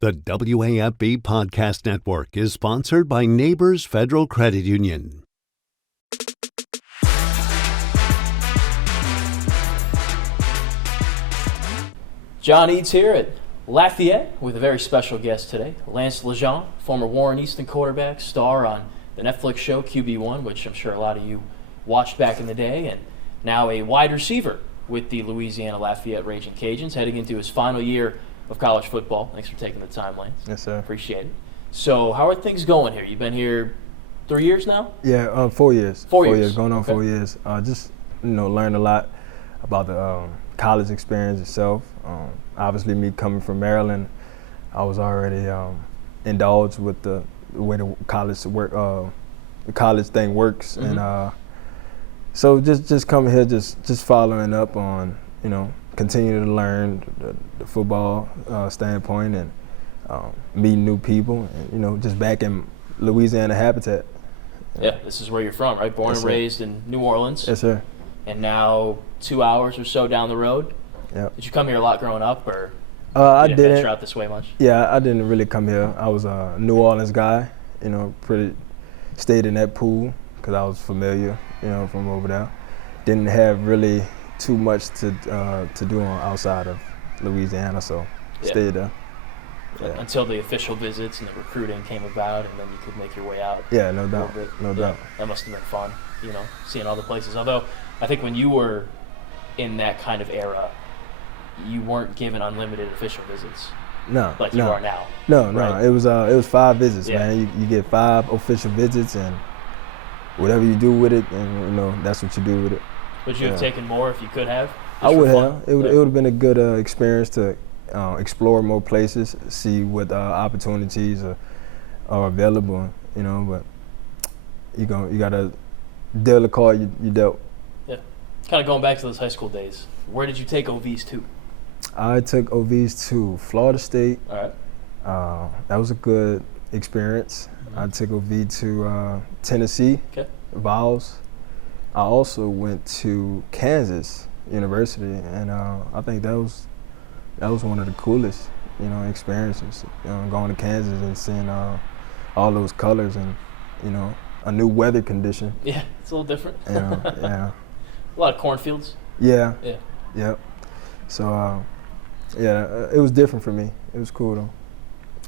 The WAFB Podcast Network is sponsored by Neighbors Federal Credit Union. John Eads here at Lafayette with a very special guest today, Lance LeGendre, former Warren Easton quarterback, star on the Netflix show QB1, which I'm sure a lot of you watched back in the day, and now a wide receiver with the Louisiana-Lafayette Raging Cajuns, heading into his final year of college football. Thanks for taking the time, Lance. Yes, sir. Appreciate it. So how are things going here? You've been here 3 years now? Yeah, 4 years. 4 years. Going on Okay. 4 years. Just, learned a lot about the college experience itself. Obviously, me coming from Maryland, I was already indulged with the way the college thing works, Mm-hmm. and so just coming here, just following up on continuing to learn the football standpoint and meeting new people, and just back in Louisiana habitat. Yeah, this is where you're from, right? Born Yes, and sir. raised in New Orleans. Yes, sir. And now 2 hours or so down the road. Yep. Did you come here a lot growing up, or I didn't didn't. venture out this way much? Yeah, I didn't really come here. I was a New Orleans guy, stayed in that pool because I was familiar, from over there. Didn't have really too much to do outside of Louisiana, so stayed there. Yeah. Until the official visits and the recruiting came about, and then you could make your way out. Yeah, no doubt, a little bit. no doubt. That must have been fun, seeing all the places. Although, I think when you were in that kind of era, you weren't given unlimited official visits No, like you are now. No, right? it was 5 visits, Yeah. man. You get 5 official visits, and whatever you do with it, and that's what you do with it. Would you have taken more if you could have? I would have. Fun? It would have been a good experience to explore more places, see what opportunities are available, but you gotta deal the card you dealt. Yeah. Kind of going back to those high school days, where did you take OVs to? I took OVs to Florida State. All right. That was a good experience. Mm-hmm. I took OV to Tennessee, Okay. Vols. I also went to Kansas University, and I think that was one of the coolest, experiences. Going to Kansas and seeing all those colors and, a new weather condition. Yeah, it's a little different. Yeah. A lot of cornfields. Yeah. Yeah. Yep. So, it was different for me. It was cool though.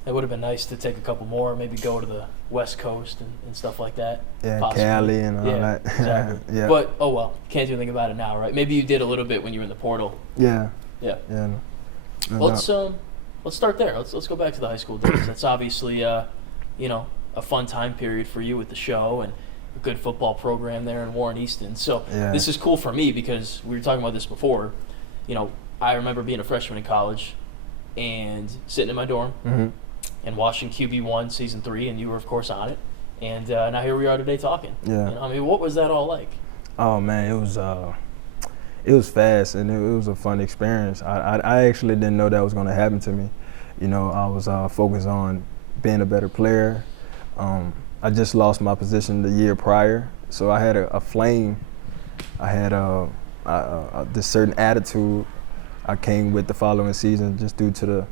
It would have been nice to take a couple more, maybe go to the West Coast and stuff like that. Yeah, possibly. Cali and all that. Exactly. Yeah. But, oh well, can't do anything about it now, right? Maybe you did a little bit when you were in the portal. Yeah. Yeah. Yeah. No Let's doubt. start there. Let's go back to the high school days. That's obviously a fun time period for you with the show and a good football program there in Warren Easton. So This is cool for me because we were talking about this before. I remember being a freshman in college and sitting in my dorm Mm-hmm. and watching QB1 season 3, and you were of course on it. And now here we are today talking. Yeah. What was that all like? Oh man, it was fast and it was a fun experience. I actually didn't know that was going to happen to me. I was focused on being a better player. I just lost my position the year prior, so I had a flame. I had this certain attitude I came with the following season just due to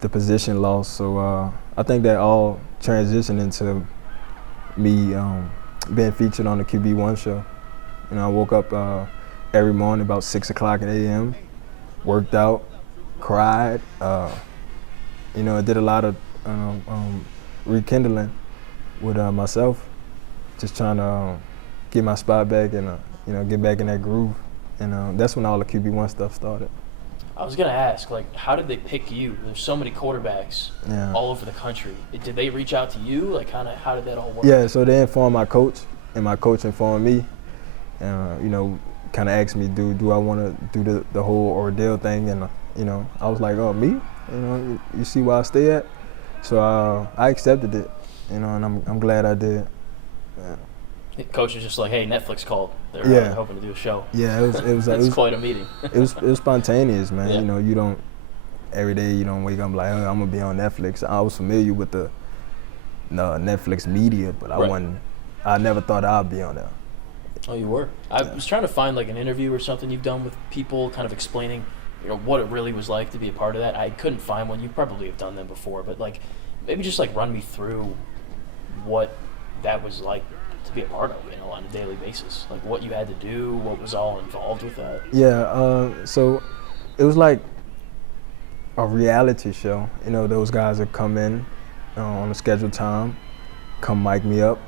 the position loss. So I think that all transitioned into me being featured on the QB1 show. I woke up every morning about 6 o'clock a.m., worked out, cried. I did a lot of rekindling with myself, just trying to get my spot back and get back in that groove. And that's when all the QB1 stuff started. I was going to ask, how did they pick you? There's so many quarterbacks all over the country. Did they reach out to you? How did that all work? Yeah, so they informed my coach, and my coach informed me. Kind of asked me, do I want to do the whole ordeal thing? And, I was like, oh, me? You see where I stay at? So I accepted it, and I'm glad I did. Yeah. The coach was just like, hey, Netflix called. They're hoping to do a show. Yeah, it was That's quite a meeting. it was spontaneous, man. Yeah. You don't every day you don't wake up like, oh, I'm gonna be on Netflix. I was familiar with the Netflix media, but I never thought I'd be on there. Oh, you were? I was trying to find an interview or something you've done with people kind of explaining what it really was like to be a part of that. I couldn't find one. You probably have done them before, but like maybe just like run me through what that was like to be a part of, on a daily basis. Like what you had to do, what was all involved with that. Yeah, so it was like a reality show. Those guys would come in on a scheduled time, come mic me up,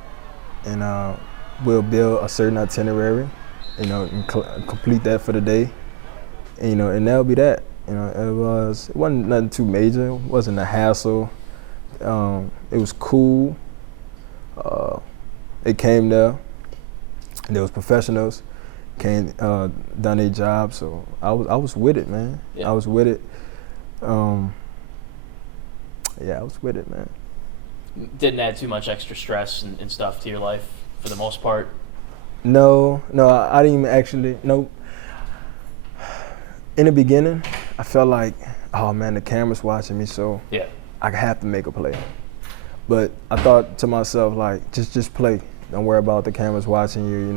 and we'll build a certain itinerary, and complete that for the day. And that'll be that. It wasn't nothing too major. It wasn't a hassle. It was cool. It came there. There was professionals, came done their job. So I was with it, man. Yeah. I was with it. I was with it, man. Didn't add too much extra stress and stuff to your life for the most part? No, I didn't even actually. No. In the beginning, I felt like, oh man, the camera's watching me, so yeah, I have to make a play. But I thought to myself, like, just play. Don't worry about the cameras watching you.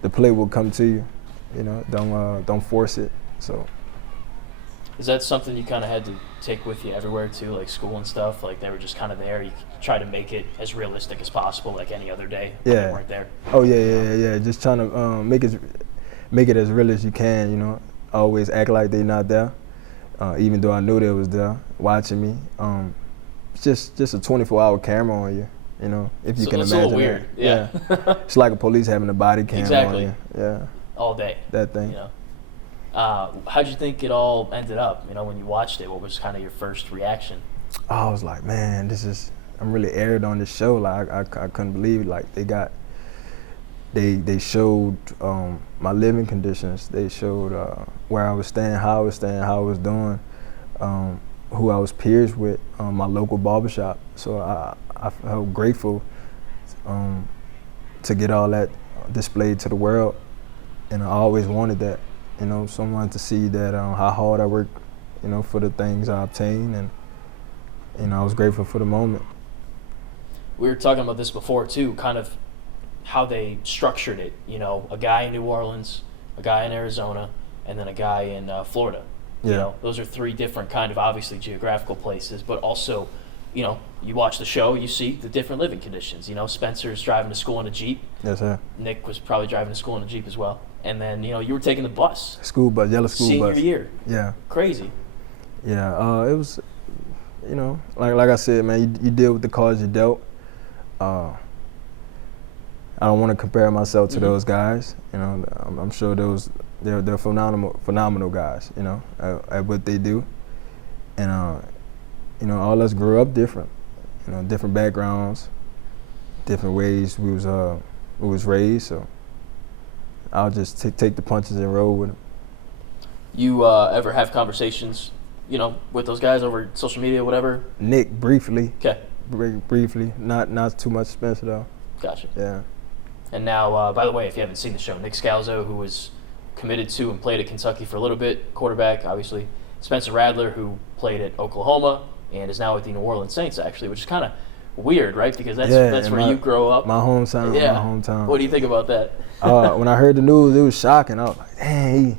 The play will come to you. Don't force it. So. Is that something you kind of had to take with you everywhere too, like school and stuff? Like they were just kind of there. You try to make it as realistic as possible, like any other day. When they weren't there. Oh yeah. Just trying to make it as real as you can. Always act like they're not there, even though I knew they was there watching me. It's just a 24-hour camera on you, if you can imagine. It's a little weird. Yeah. It's like a police having a body camera on you. Yeah. All day. That thing. How'd you think it all ended up? When you watched it, what was kind of your first reaction? I was like, man, I'm really aired on this show. Like I couldn't believe it. Like they showed my living conditions. They showed where I was staying, how I was staying, how I was doing, who I was peers with, my local barbershop. So I felt grateful to get all that displayed to the world, and I always wanted that. Someone to see that how hard I work, for the things I obtained, and I was grateful for the moment. We were talking about this before too, kind of how they structured it. A guy in New Orleans, a guy in Arizona, and then a guy in Florida. Yeah. Those are three different kind of obviously geographical places, but also, you watch the show, you see the different living conditions. Spencer's driving to school in a Jeep. Yes, sir. Nick was probably driving to school in a Jeep as well. And then, you were taking the bus. School bus, yellow school bus. Senior year. Yeah. Crazy. Yeah, it was, like I said, man, you deal with the cards you dealt. I don't want to compare myself to those guys. I'm sure they're phenomenal guys. At what they do, and all of us grew up different. Different backgrounds, different ways we was raised. So I'll just take the punches and roll with them. You ever have conversations, with those guys over social media, whatever? Nick, briefly. Okay. Briefly, not too much Spencer though. Gotcha. Yeah. And now, by the way, if you haven't seen the show, Nick Scalzo, who was committed to and played at Kentucky for a little bit, quarterback, obviously. Spencer Radler, who played at Oklahoma and is now with the New Orleans Saints, actually, which is kind of weird, right? Because that's where you grow up. My hometown. Yeah. My hometown. What do you think about that? When I heard the news, it was shocking. I was like, dang,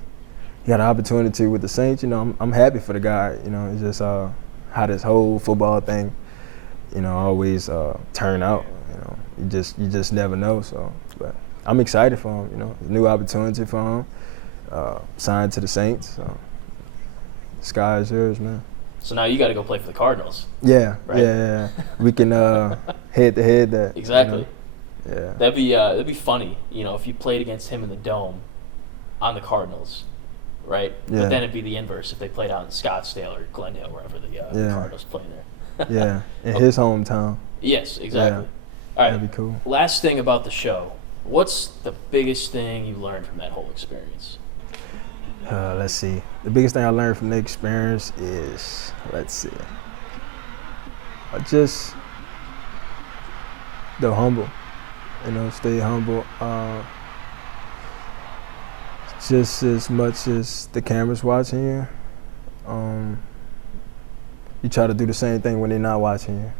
he got an opportunity with the Saints. I'm happy for the guy. It's just how this whole football thing, always turn out. You just never know. So, but I'm excited for him. New opportunity for him. Signed to the Saints. So, the sky is yours, man. So now you got to go play for the Cardinals. Yeah, right? yeah. We can head to head that. Exactly. Yeah. That'd be funny, if you played against him in the Dome on the Cardinals, right? Yeah. But then it'd be the inverse if they played out in Scottsdale or Glendale, wherever the Cardinals play there. Yeah, in his hometown. Yes, exactly. Yeah. All right. That'd be cool. Last thing about the show. What's the biggest thing you learned from that whole experience? Let's see. The biggest thing I learned from the experience is, just the humble. Stay humble. Just as much as the camera's watching you, you try to do the same thing when they're not watching you.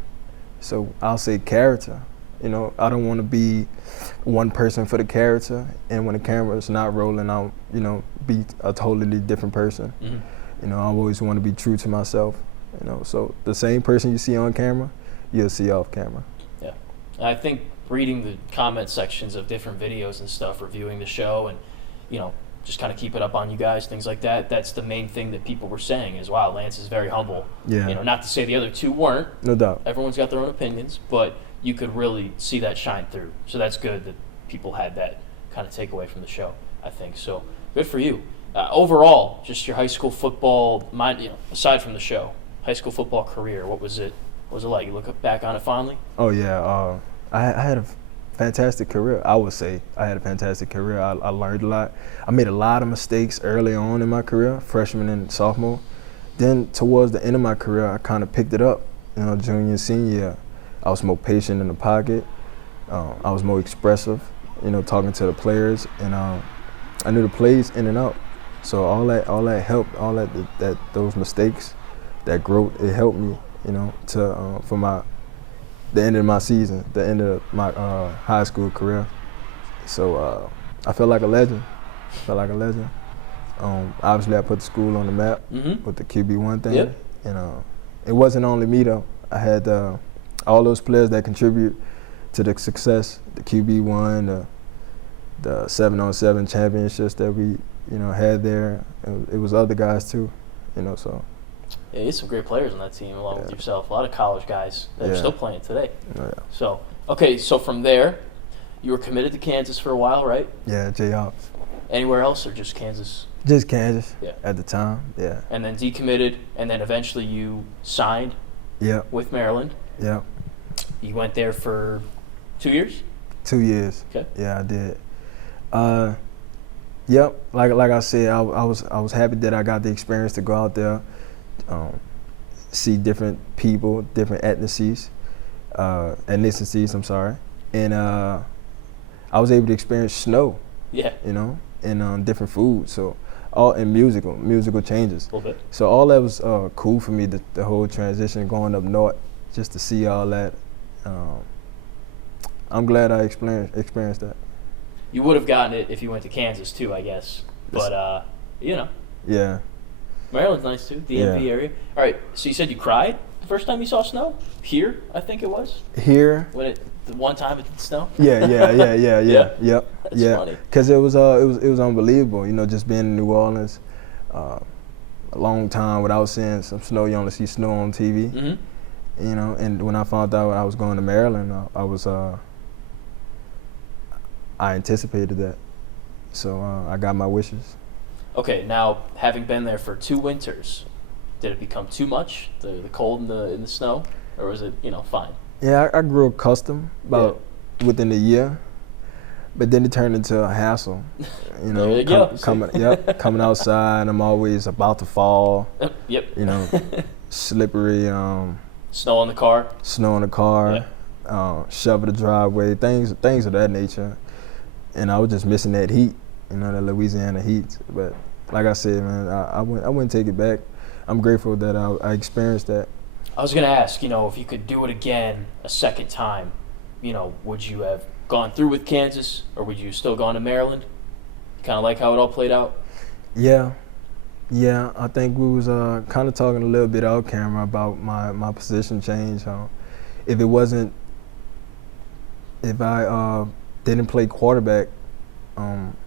So I'll say character. You know, I don't want to be one person for the character, and when the camera is not rolling, I'll, you know, be a totally different person. Mm-hmm. You know, I always want to be true to myself. You know, so the same person you see on camera, you'll see off camera. Yeah, I think reading the comment sections of different videos and stuff, reviewing the show, and you know, just kind of keep it up on you guys, things like that. That's the main thing that people were saying is, wow, Lance is very humble. Yeah. You know, not to say the other two weren't. No doubt. Everyone's got their own opinions, but you could really see that shine through. So that's good that people had that kind of takeaway from the show, I think. So good for you. Overall, just your high school football, you know, aside from the show, high school football career, what was it like? You look back on it fondly? Oh, yeah. I had a fantastic career, I would say. I had a fantastic career. I learned a lot. I made a lot of mistakes early on in my career, freshman and sophomore. Then towards the end of my career, I kind of picked it up. You know, junior and senior year, I was more patient in the pocket. I was more expressive, you know, talking to the players, and I knew the plays in and out. So all that helped. All that those mistakes, that growth, it helped me, you know, to for the end of my season, the end of my high school career. So I felt like a legend. Obviously, I put the school on the map with the QB1 thing. Yep. And it wasn't only me though. I had all those players that contribute to the success, the QB1, the 7-on-7 championships that we, you know, had there. It was other guys too, you know. So. Yeah, you had some great players on that team along with yourself. A lot of college guys that are still playing today. Oh, yeah. So, okay, so from there, you were committed to Kansas for a while, right? Yeah, Jayhawks. Anywhere else or just Kansas? Just Kansas. Yeah. At the time, yeah. And then decommitted, and then eventually you signed. Yeah. With Maryland. Yeah. You went there for 2 years? 2 years. Okay. Yeah, I did. Yep. Like I said, I was happy that I got the experience to go out there, see different people, different ethnicities, I'm sorry, and I was able to experience snow. Yeah. You know, and different food. So all and musical changes. A little bit. So all that was cool for me. The whole transition going up north, just to see all that. I'm glad I experienced that. You would have gotten it if you went to Kansas too, I guess. But you know. Yeah. Maryland's nice too, DMV area. All right, so you said you cried the first time you saw snow? Here, I think it was? Here? The one time it did snow? Yeah. Yep. That's funny. Because it was unbelievable, you know, just being in New Orleans a long time without seeing some snow. You only see snow on TV. Mm-hmm. You know, and when I found out I was going to Maryland, I anticipated that. So I got my wishes. Okay, now having been there for 2 winters, did it become too much, the cold and the snow, or was it, you know, fine? Yeah, I grew accustomed within a year, but then it turned into a hassle. You know, there you go. coming outside, I'm always about to fall. Yep. You know, slippery. Snow on the car. Shovel the driveway, things of that nature, and I was just missing that heat. You know, the Louisiana heat. But like I said, man, I wouldn't take it back. I'm grateful that I experienced that. I was going to ask, you know, if you could do it again a second time, you know, would you have gone through with Kansas or would you still gone to Maryland? Kind of like how it all played out? Yeah. I think we was kind of talking a little bit off camera about my position change. If I didn't play quarterback,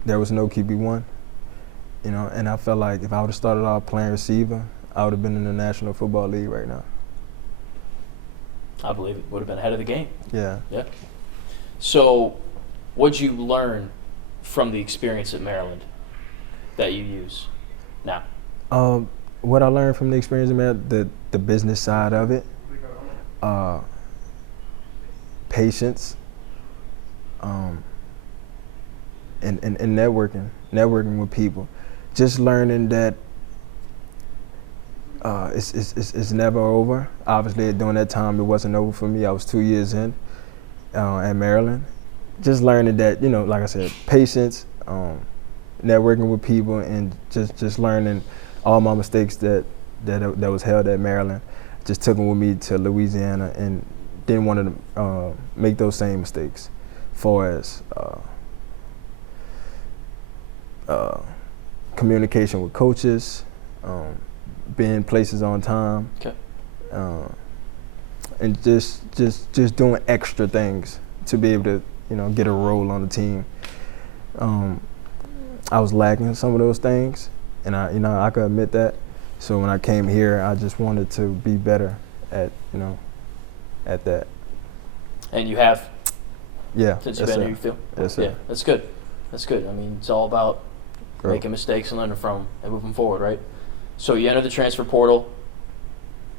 there was no QB1, you know, and I felt like if I would have started off playing receiver, I would have been in the National Football League right now. I believe it would have been ahead of the game. Yeah. So what'd you learn from the experience at Maryland that you use now? What I learned from the experience at Maryland, the business side of it, patience, and networking with people, just learning that it's never over. Obviously, during that time, it wasn't over for me. I was 2 years in at Maryland. Just learning that, you know, like I said, patience, networking with people, and just learning all my mistakes that was held at Maryland. Just took them with me to Louisiana and didn't want to make those same mistakes, far as communication with coaches, being places on time, Okay. and just doing extra things to be able to, get a role on the team. I was lacking some of those things, and I could admit that. So when I came here, I just wanted to be better at that. And you have? Yeah. Since you've been here, you feel? Yes, sir. Yeah, that's good. That's good. I mean, it's all about making mistakes and learning from them and moving forward, right? So you entered the transfer portal.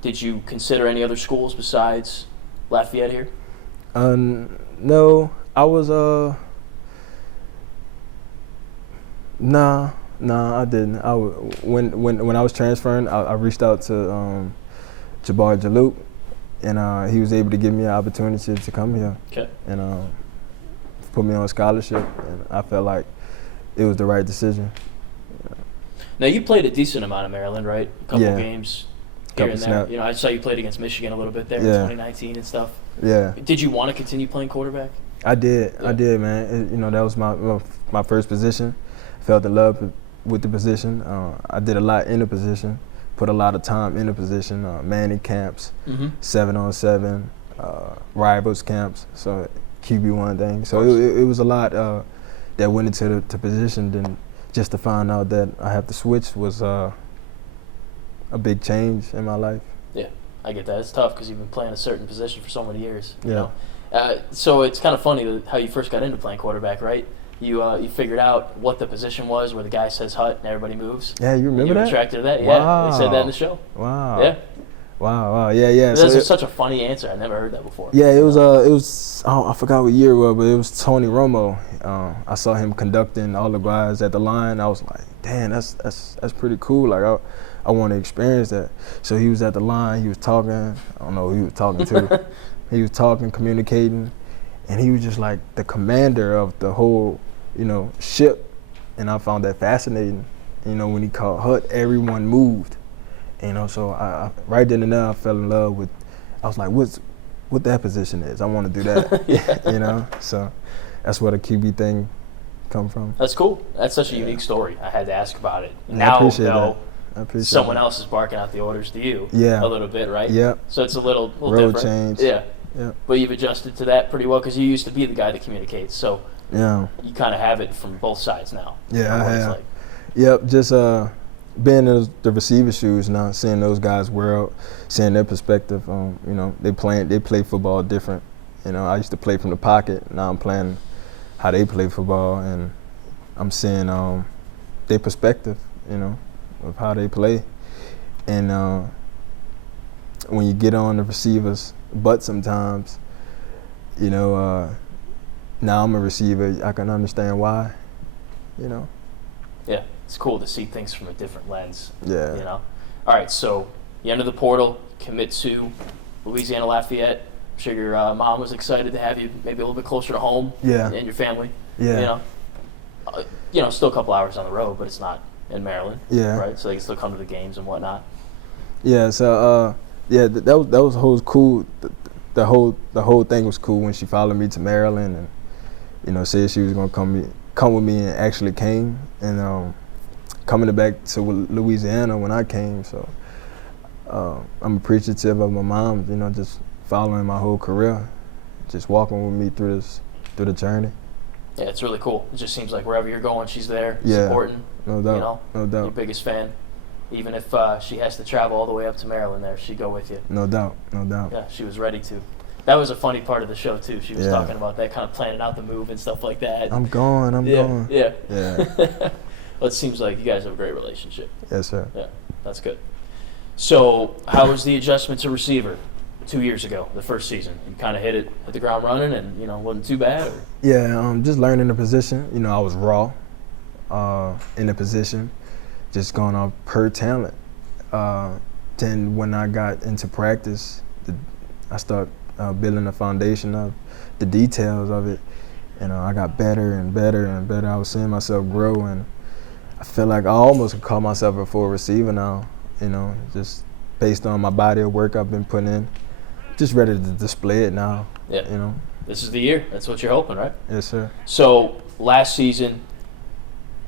Did you consider any other schools besides Lafayette here? No, I was Nah, I didn't. When I was transferring, I reached out to Jabbar Jaluk, and he was able to give me an opportunity to come here. Okay. And put me on a scholarship, and I felt like it was the right decision. Now you played a decent amount of Maryland, right? A couple games here Couple and there. snaps. I saw you played against Michigan a little bit there in 2019 and stuff. Yeah. Did you want to continue playing quarterback? I did. Yeah. I did, man. That was my first position. Felt in love with the position. I did a lot in the position. Put a lot of time in the position. Manning camps, 7-on-7, rivals camps. So QB1 thing. So it was a lot that went into the position. Then just to find out that I have to switch was a big change in my life. Yeah, I get that. It's tough because you've been playing a certain position for so many years. Yeah. So it's kind of funny how you first got into playing quarterback, right? You figured out what the position was where the guy says hut and everybody moves. Yeah, you remember that? You were attracted to that? Wow. Yeah, they said that in the show. Wow. Yeah. Wow. Yeah. That's such a funny answer. I never heard that before. Yeah, it was. I forgot what year it was, but it was Tony Romo. I saw him conducting all the guys at the line. I was like, damn, that's pretty cool. Like I want to experience that. So he was at the line. He was talking. I don't know who he was talking to. He was talking, communicating, and he was just like the commander of the whole, ship. And I found that fascinating. When he called hut, everyone moved. So I right then and there I fell in love with. I was like, what that position is? I want to do that. Yeah. So that's where the QB thing come from. That's cool. That's such a unique story. I had to ask about it. I appreciate that. Someone else is barking out the orders to you. Yeah. A little bit, right? Yeah. So it's a little Road different. change. Yeah. Yeah. But you've adjusted to that pretty well because you used to be the guy that communicates. So yeah, you kind of have it from both sides now. Yeah, I have. Like. Yep. Just being in the receiver shoes now, seeing those guys world, seeing their perspective. They play football different. I used to play from the pocket. Now I'm playing how they play football, and I'm seeing their perspective. Of how they play, and when you get on the receivers' butt sometimes, now I'm a receiver. I can understand why. Yeah, it's cool to see things from a different lens. Yeah. All right, so you enter the portal, commit to Louisiana-Lafayette. I'm sure your mom was excited to have you maybe a little bit closer to home. Yeah. And your family. Yeah. Still a couple hours on the road, but it's not in Maryland. Yeah. Right, so they can still come to the games and whatnot. Yeah. So that was whole cool. The whole thing was cool when she followed me to Maryland and said she was gonna come with me and actually came, and coming back to Louisiana when I came. So I'm appreciative of my mom, just following my whole career, just walking with me through the journey. Yeah, it's really cool. It just seems like wherever you're going, she's there, yeah, supporting. No doubt. No doubt. Your biggest fan. Even if she has to travel all the way up to Maryland there, she'd go with you. No doubt. Yeah, she was ready to. That was a funny part of the show, too. She was talking about that, kind of planning out the move and stuff like that. I'm going. Yeah. Well, it seems like you guys have a great relationship. Yes, sir. Yeah, that's good. So how was the adjustment to receiver 2 years ago, the first season? You kind of hit the ground running and, wasn't too bad? Or? Yeah, just learning the position. I was raw in the position, just going off per talent. Then when I got into practice, I started building the foundation of the details of it. I got better and better and better. I was seeing myself grow, and I feel like I almost could call myself a full receiver now, just based on my body of work I've been putting in. just ready to display it now. Yeah. You know. This is the year. That's what you're hoping, right? Yes, sir. So last season,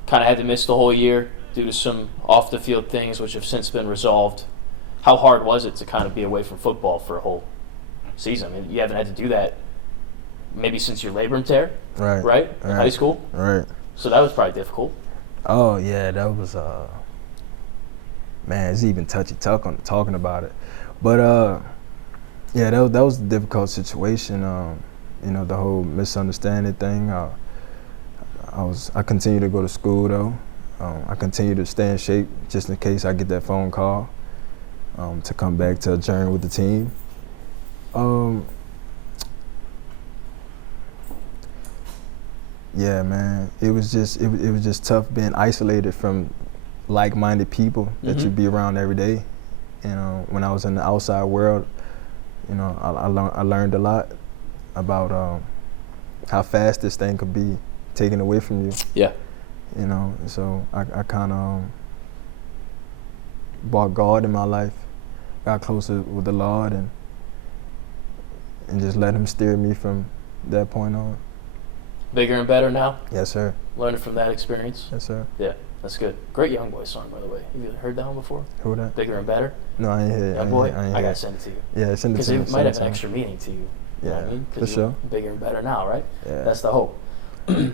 kind of had to miss the whole year due to some off-the-field things, which have since been resolved. How hard was it to kind of be away from football for a whole season? I mean, you haven't had to do that maybe since your labrum tear, right? In high school? Right. So that was probably difficult. Oh, yeah, that was, man, it's even touchy talking about it. But, yeah, that was a difficult situation. You know, the whole misunderstanding thing. I continue to go to school, though. I continue to stay in shape just in case I get that phone call to come back to a journey with the team. Yeah, man, it was just tough being isolated from like-minded people that you be around every day. You know, when I was in the outside world, you know, I learned a lot about how fast this thing could be taken away from you. Yeah. You know, so I kind of brought God in my life, got closer with the Lord, and just let Him steer me from that point on. Bigger and better now? Yes, sir. Learning from that experience? Yes, sir. Yeah, that's good. Great Young Boy song, by the way. Have you heard that one before? Who that? Bigger and Better? No, I ain't hear it. Young Boy? I gotta send it to you. Yeah, send it to me. Because it might have an extra meaning to you. Yeah, You know what I mean? for sure. Bigger and better now, right? Yeah. That's the hope.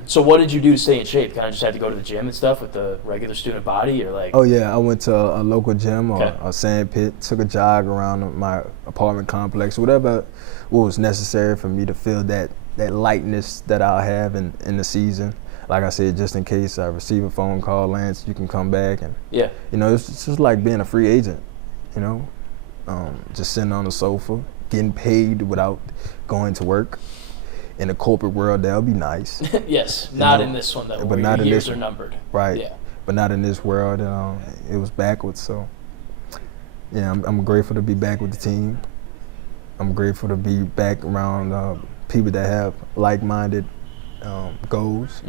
So what did you do to stay in shape? Kind of just had to go to the gym and stuff with the regular student body, or like? Oh yeah, I went to a local gym or Okay. a sand pit, took a jog around my apartment complex, whatever what was necessary for me to feel that lightness that I'll have in the season. Like I said, just in case I receive a phone call, Lance, you can come back, and Yeah. you know, it's just like being a free agent, you know, just sitting on the sofa, getting paid without going to work. In the corporate world, that'll be nice. Yes, You not know, in this one though. but Where not your in years this are one. numbered. Right. Yeah. But not in this world. It was backwards. So, yeah, I'm grateful to be back with the team. I'm grateful to be back around people that have like-minded goals,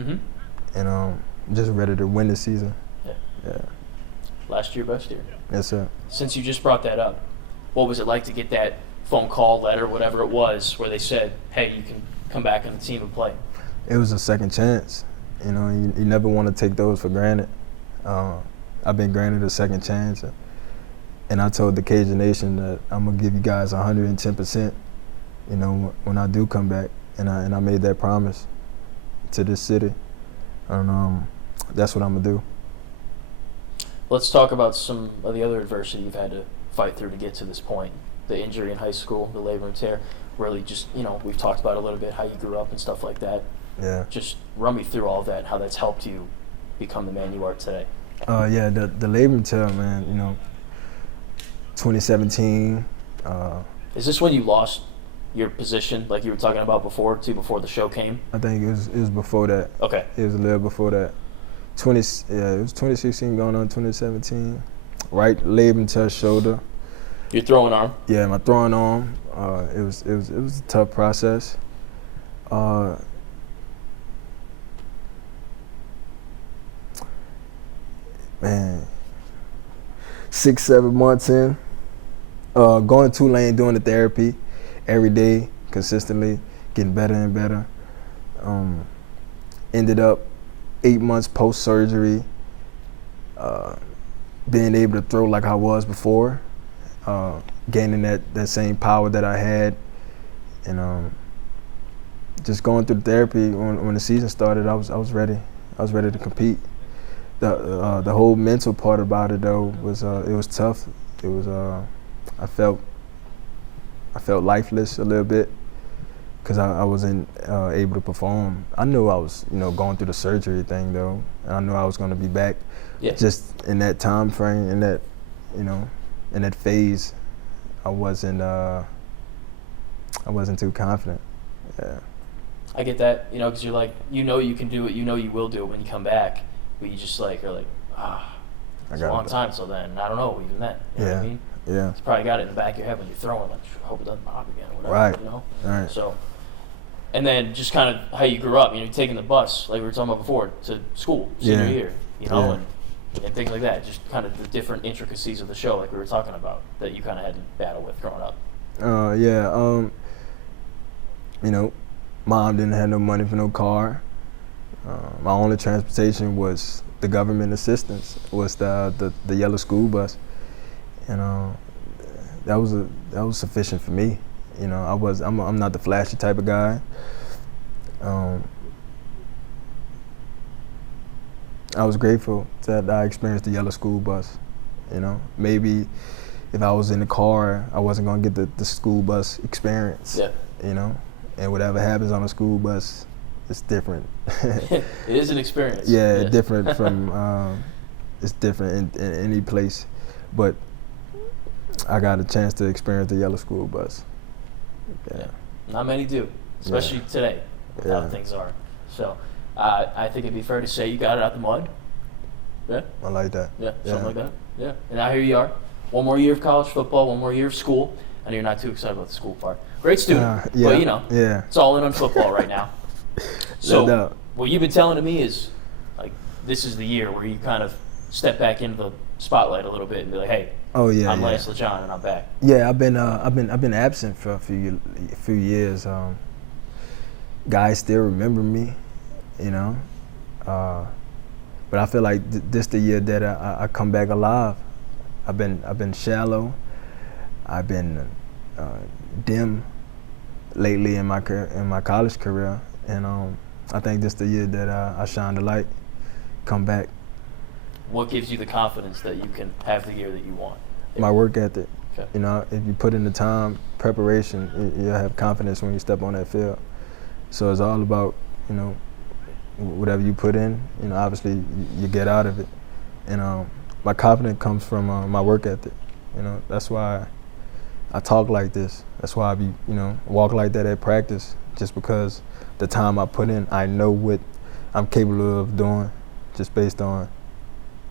and just ready to win this season. Yeah. Yeah. Last year, best year. Yes, sir. Since you just brought that up, what was it like to get that phone call, letter, whatever it was, where they said, "Hey, you can come back on the team and play"? It was a second chance. You know, you never want to take those for granted. I've been granted a second chance, and I told the Cajun Nation that I'm gonna give you guys 110%. You know, when I do come back, and I made that promise to this city, and that's what I'm gonna do. Let's talk about some of the other adversity you've had to fight through to get to this point. The injury in high school, the labrum tear, really just, you know, we've talked about a little bit how you grew up and stuff like that. Yeah. Just run me through all of that, how that's helped you become the man you are today. Yeah, the labrum tear, man, you know, 2017. Is this when you lost your position, like you were talking about before, too, before the show came? I think it was before that. Okay. It was a little before that. It was 2016 going on 2017. Right labrum tear, shoulder. Your throwing arm? Yeah, my throwing arm. It was a tough process. Man, 6-7 months in, going Tulane, doing the therapy every day, consistently, getting better and better. Ended up 8 months post-surgery, being able to throw like I was before, gaining that same power that I had, and just going through therapy. When the season started, I was ready. I was ready to compete. The whole mental part about it though was it was tough. It was I felt lifeless a little bit because I wasn't able to perform. I knew I was going through the surgery thing though, and I knew I was going to be back. Yeah. Just in that time frame, in that phase, I wasn't too confident. Yeah. I get that, because you're like, you can do it, you will do it when you come back, but you just like are like, it's a long time till then, and I don't know even then. You know what I mean? Yeah. You probably got it in the back of your head when you're throwing, like, I hope it doesn't pop again, or whatever. Right. Right. So, and then just kind of how you grew up, taking the bus, like we were talking about before, to school, senior year, and things like that. Just kind of the different intricacies of the show, like we were talking about, that you kind of had to battle with growing up. You know, mom didn't have no money for no car. My only transportation was the government assistance, was the yellow school bus, and that was sufficient for me. You know, I'm not the flashy type of guy. I was grateful that I experienced the yellow school bus. You know, maybe if I was in the car, I wasn't gonna get the school bus experience. Yeah. You know, and whatever happens on a school bus, it's different. It is an experience. Yeah, yes. Different from it's different in any place, but I got a chance to experience the yellow school bus. Yeah. Not many do, especially today, how things are. So I think it'd be fair to say you got it out the mud. Yeah. I like that. Yeah, something like that. Yeah. And now here you are. One more year of college football, one more year of school. I know you're not too excited about the school part. Great student, but you know, it's all in on football right now. So what you've been telling to me is, like, this is the year where you kind of step back into the spotlight a little bit and be like, hey, I'm Lance LeGendre and I'm back. Yeah, I've been absent for a few years. Guys still remember me, you know, but I feel like this the year that I come back alive. I've been shallow. I've been dim lately in my college career, and I think this the year that I shine the light, come back. What gives you the confidence that you can have the year that you want? My work ethic. Okay. You know, if you put in the time, preparation, you'll have confidence when you step on that field. So it's all about, you know, whatever you put in, you know, obviously you get out of it. And my confidence comes from my work ethic. You know, that's why I talk like this. That's why I be, you know, walk like that at practice, just because the time I put in, I know what I'm capable of doing just based on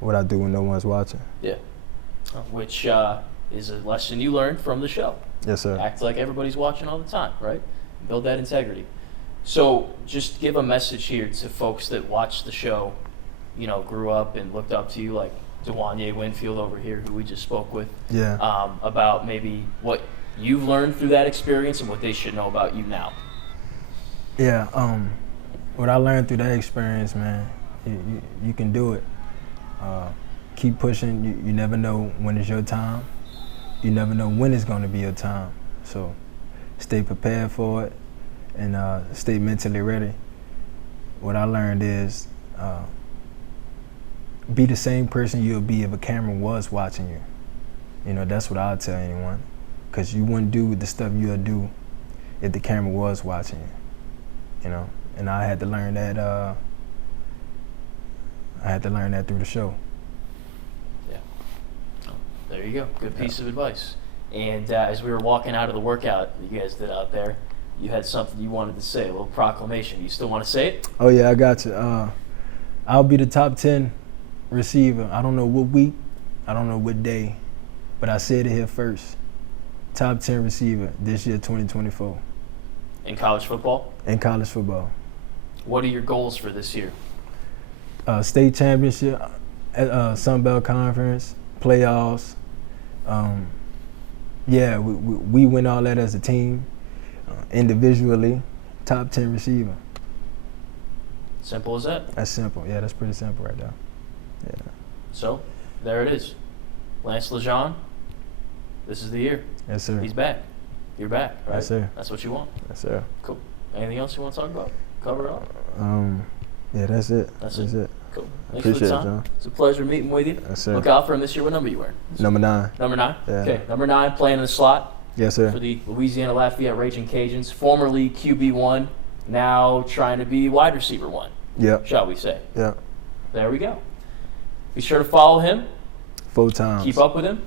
what I do when no one's watching. Yeah, which is a lesson you learned from the show. Yes, sir. Act like everybody's watching all the time, right? Build that integrity. So just give a message here to folks that watch the show, you know, grew up and looked up to you, like Dewanye Winfield over here, who we just spoke with, about maybe what you've learned through that experience and what they should know about you now. Yeah, what I learned through that experience, man, you can do it. Keep pushing. You never know when it's your time. You never know when it's going to be your time. So stay prepared for it and stay mentally ready. What I learned is be the same person you'll be if a camera was watching you. You know, that's what I'll tell anyone, because you wouldn't do the stuff you'll do if the camera was watching you. You know, and I had to learn that. I had to learn that through the show. Yeah. There you go. Good piece of advice. And as we were walking out of the workout you guys did out there, you had something you wanted to say, a little proclamation. You still want to say it? Oh, yeah, I got you. I'll be the top 10 receiver. I don't know what week, I don't know what day, but I said it here first. Top 10 receiver this year, 2024. In college football? In college football. What are your goals for this year? State championship, Sun Belt Conference, playoffs. We win all that as a team. Individually, top 10 receiver. Simple as that? That's simple. Yeah, that's pretty simple right there. Yeah. So, there it is. Lance LeGendre, this is the year. Yes, sir. He's back. You're back, right? Yes, sir. That's what you want? Yes, sir. Cool. Anything else you want to talk about? Cover it all? Yeah, that's it. That's it. Cool. Thanks Appreciate for the time. it, John. It's a pleasure meeting with you. Yes, sir. Look out for him this year. What number you wearing? Number 9. Number 9? Yeah. Okay, number 9, playing in the slot. Yes, sir. For the Louisiana-Lafayette Raging Cajuns, formerly QB1, now trying to be wide receiver 1. Yep. Shall we say? Yep. There we go. Be sure to follow him. 4 times. Keep up with him.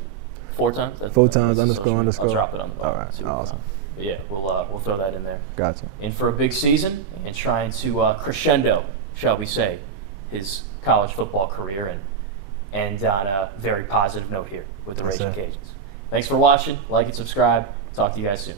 4 times? 4 times, underscore. I'll drop it on the bottom. All right, awesome. But yeah, we'll throw that in there. Gotcha. In for a big season and trying to crescendo, shall we say, his college football career and on a very positive note here with the Raging Cajuns. Thanks for watching. Like and subscribe. Talk to you guys soon.